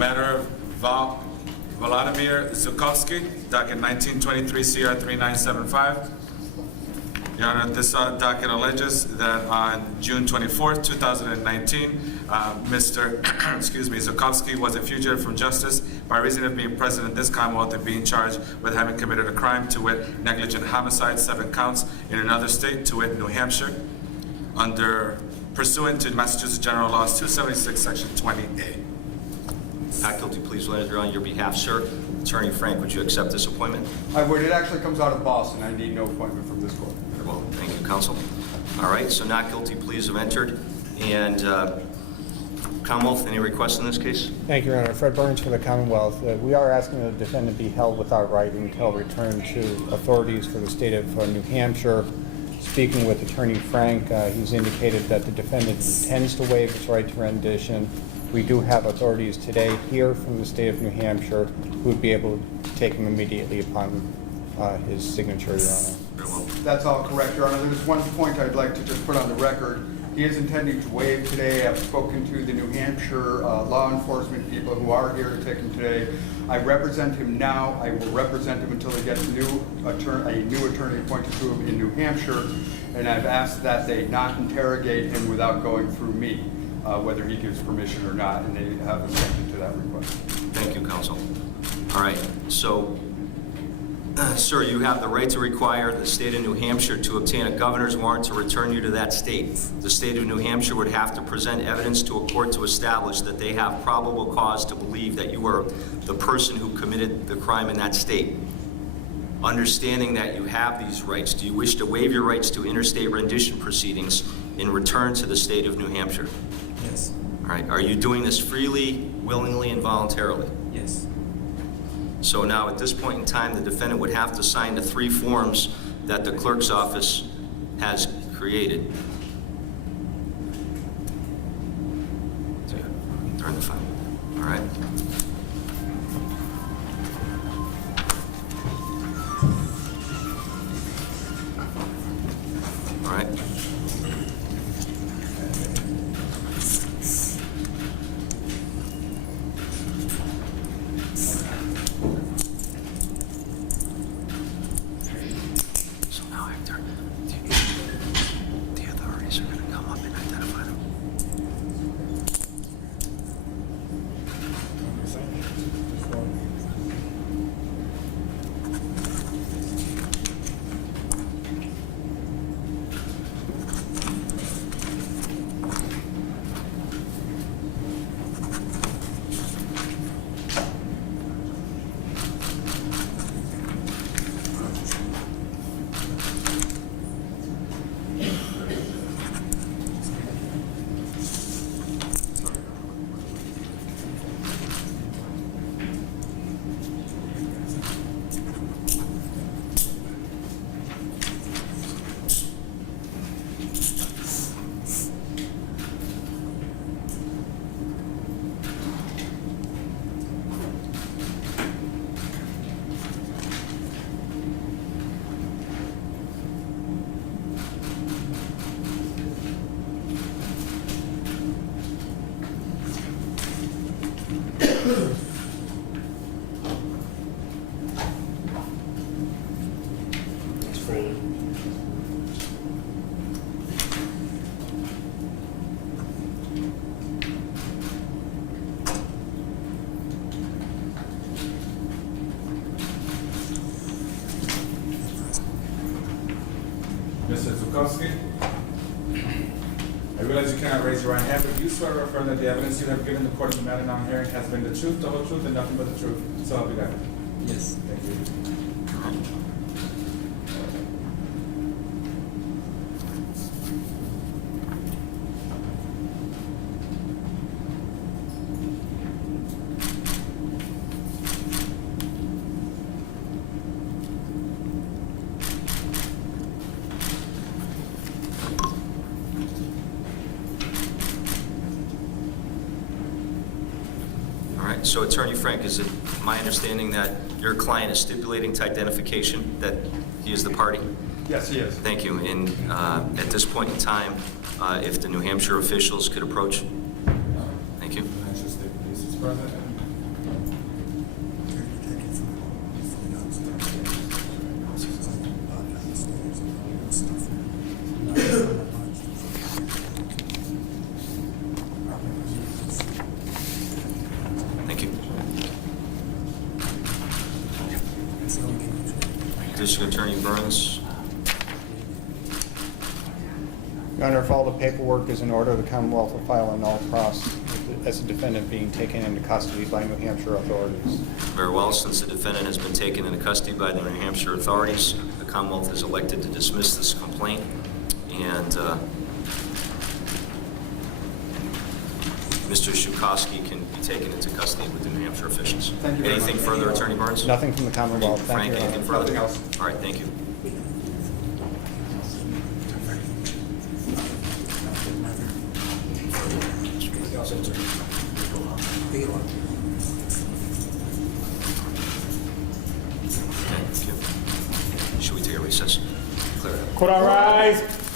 matter of Volodymyr Zukovsky, docket 1923 CR 3975. Your Honor, this docket alleges that on June 24th, 2019, Mr. Zukovsky was a fugitive from justice by reason of being present in this Commonwealth and being charged with having committed a crime, to wit, negligent homicide, 7 counts, in another state, to wit, New Hampshire, pursuant to Massachusetts General Laws 276, Section 20A. Not guilty pleas will enter on your behalf, sir. Attorney Frank, would you accept this appointment? I would. It actually comes out of Boston. I need no appointment from this court. Very well. Thank you, counsel. All right, so not guilty pleas have entered. And Commonwealth, any requests in this case? Thank you, Your Honor. Fred Burns for the Commonwealth. We are asking the defendant be held without right until returned to authorities for the state of New Hampshire. Speaking with Attorney Frank, he's indicated that the defendant intends to waive his right to rendition. We do have authorities today here from the state of New Hampshire who would be able to take him immediately upon his signature, Your Honor. Very well. That's all correct, Your Honor. There's one point I'd like to just put on the record. He is intending to waive today. I've spoken to the New Hampshire law enforcement people who are here to take him today. I represent him now. I will represent him until he gets a new attorney appointed to him in New Hampshire. And I've asked that they not interrogate him without going through me, whether he gives permission or not, and they have assented to that request. Thank you, counsel. All right, so, sir, you have the right to require the state of New Hampshire to obtain a governor's warrant to return you to that state. The state of New Hampshire would have to present evidence to a court to establish that they have probable cause to believe that you are the person who committed the crime in that state. Understanding that you have these rights, do you wish to waive your rights to interstate rendition proceedings in return to the state of New Hampshire? Yes. All right, are you doing this freely, willingly, and voluntarily? Yes. So now, at this point in time, the defendant would have to sign the 3 forms that the clerk's office has created. Turn the file. All right. All right. So now, Hector, the authorities are going to come up and identify them. Mr. Zukovsky, I realize you cannot raise your right hand, but do you swear or affirm that the evidence you have given the court in the matter now hearing has been the truth, the whole truth, and nothing but the truth? So help you God. Yes. Thank you. All right, so Attorney Frank, is it my understanding that your client is stipulating to identification that he is the party? Yes, he is. Thank you. And at this point in time, if the New Hampshire officials could approach. Thank you. New Hampshire State Police is present. District Attorney Burns. Your Honor, if all the paperwork is in order, the Commonwealth will file a null pros as a defendant being taken into custody by New Hampshire authorities. Very well, since the defendant has been taken into custody by the New Hampshire authorities, the Commonwealth has elected to dismiss this complaint, and Mr. Shukowski can be taken into custody with the New Hampshire officials. Thank you very Anything much. further, Attorney Burns? Nothing from the Commonwealth. Thank Frank, you, Your anything Honor. further? Nothing else. All right, thank you. Okay, thank you. Should we take a recess? Clear it up. Court all rise.